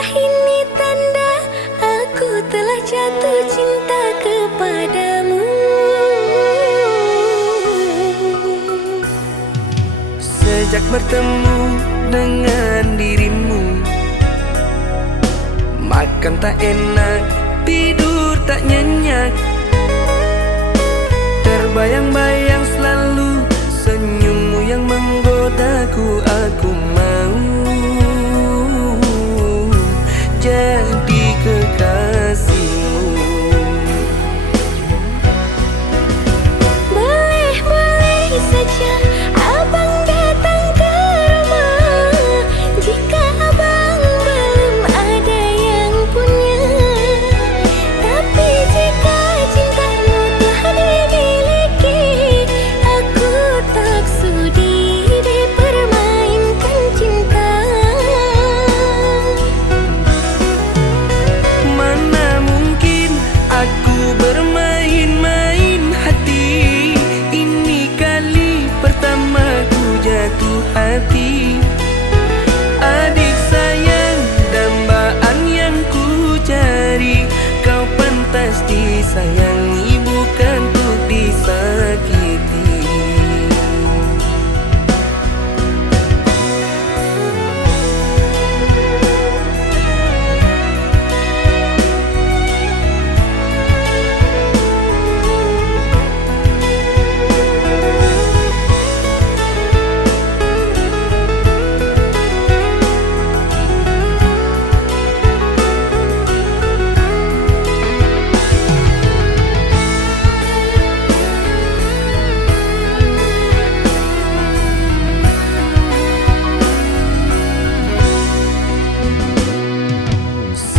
Apakah ini tanda aku telah jatuh cinta kepadamu? Sejak bertemu dengan dirimu, makan tak enak, tidur tak nyenyak, terbayang-bayang selalu senyummu yang menggodaku. Aku mau jadi kekasihmu. Boleh-boleh saja abang datang ke rumah, jika abang belum ada yang punya. Tapi jika cintamu telah dimiliki, aku tak sudi dipermainkan cinta. Mana mungkin aku bermain-main hati, ini kali pertama ku jatuh hati. Adik sayang, dambaan yang ku cari, kau pantas disayangi, bukan untuk disakiti.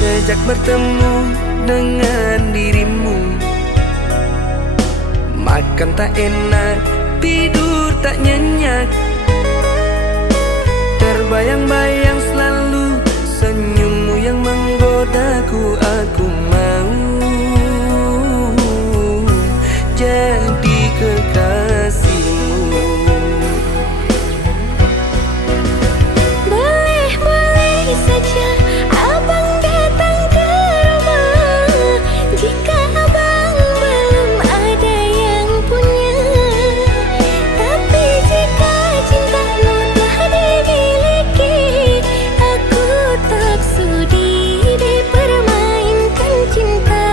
Sejak bertemu dengan dirimu, makan tak enak, tidur tak nyenyak, terbayang-bayang selalu senyummu yang menggodaku. Aku mau jadi kekasihmu. Boleh-boleh saja abang datang ke rumah, jika abang belum ada yang punya. Tapi jika cintamu telah dimiliki, aku tak sudi dipermainkan cinta.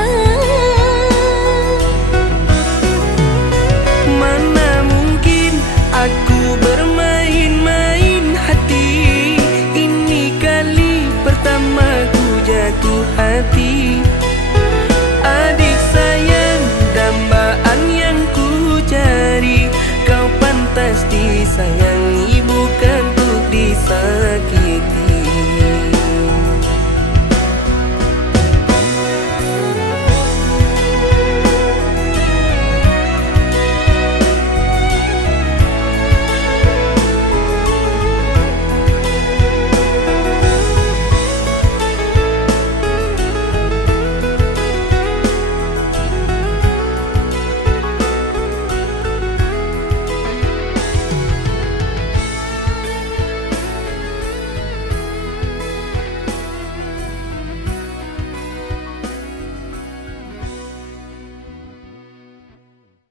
Mana mungkin aku bermain-main hati, ini kali pertama ku jatuh hati.